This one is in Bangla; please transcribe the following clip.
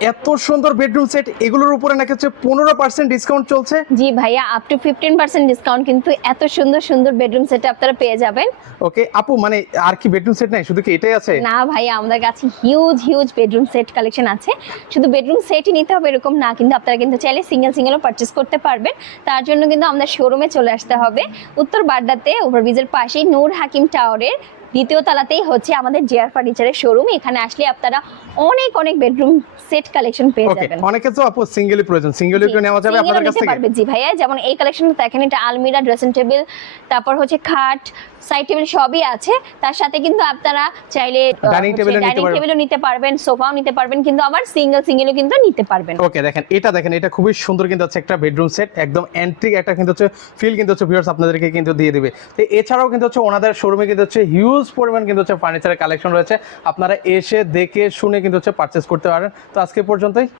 এত সুন্দর বেডরুম সেট, এগুলোর উপরে নাকি হচ্ছে 15% ডিসকাউন্ট চলছে। জি ভাইয়া, আপ টু 15% ডিসকাউন্ট কিন্তু এত সুন্দর সুন্দর বেডরুম সেট আপনারা পেয়ে যাবেন। ওকে আপু, মানে আর কি বেডরুম সেট নাই, শুধু কি এটাই আছে? না ভাইয়া, আমাদের কাছে huge huge bedroom set collection আছে। শুধু বেডরুম সেটই নিতে হবে এরকম না, কিন্তু আপনারা কিন্তু চাইলে সিঙ্গেলও পারচেস করতে পারবেন। তার জন্য কিন্তু আমাদের শোরুমে চলে আসতে হবে, উত্তর বাড্ডাতে ওভারব্রিজের পাশেই নূর হাকিম টাওয়ারের দ্বিতীয় তলাতেই হচ্ছে আমাদের জেআর ফার্নিচারের শোরুম। এখানে আসলে আপনারা অনেক অনেক বেডরুম সেট কালেকশন পেয়ে ওকে, যাবেন। অনেকে তো আপু সিঙ্গেলই প্রয়োজন, সিঙ্গেল একটু নেওয়া যাবে আপনাদের কাছ থেকে? পারবে জি ভাইয়া, যেমন এই কালেকশনটা দেখেন, এটা আলমিরা, ড্রেসিং টেবিল, তারপর হচ্ছে খাট, সাইড টেবিল সবই আছে। তার সাথে কিন্তু আপনারা চাইলে ডাইনিং টেবিলও নিতে পারবেন, সোফাও নিতে পারবেন, কিন্তু আবার সিঙ্গেলও কিন্তু নিতে পারবেন। ওকে দেখেন এটা খুবই সুন্দর কিন্তু হচ্ছে একটা বেডরুম সেট, একদম অ্যান্টিক একটা কিন্তু হচ্ছে ফিল কিন্তু হচ্ছে ভিউয়ার্স আপনাদেরকে কিন্তু দিয়ে দিবে। তো এছাড়াও কিন্তু হচ্ছে ওনাদের শোরুমে কিন্তু হচ্ছে হিউজ পরিমাণ কিন্তু হচ্ছে ফার্নিচারের কালেকশন রয়েছে, আপনারা এসে দেখে শুনে কিন্তু হচ্ছে পারচেস করতে পারেন। তো আজকে পর্যন্তই।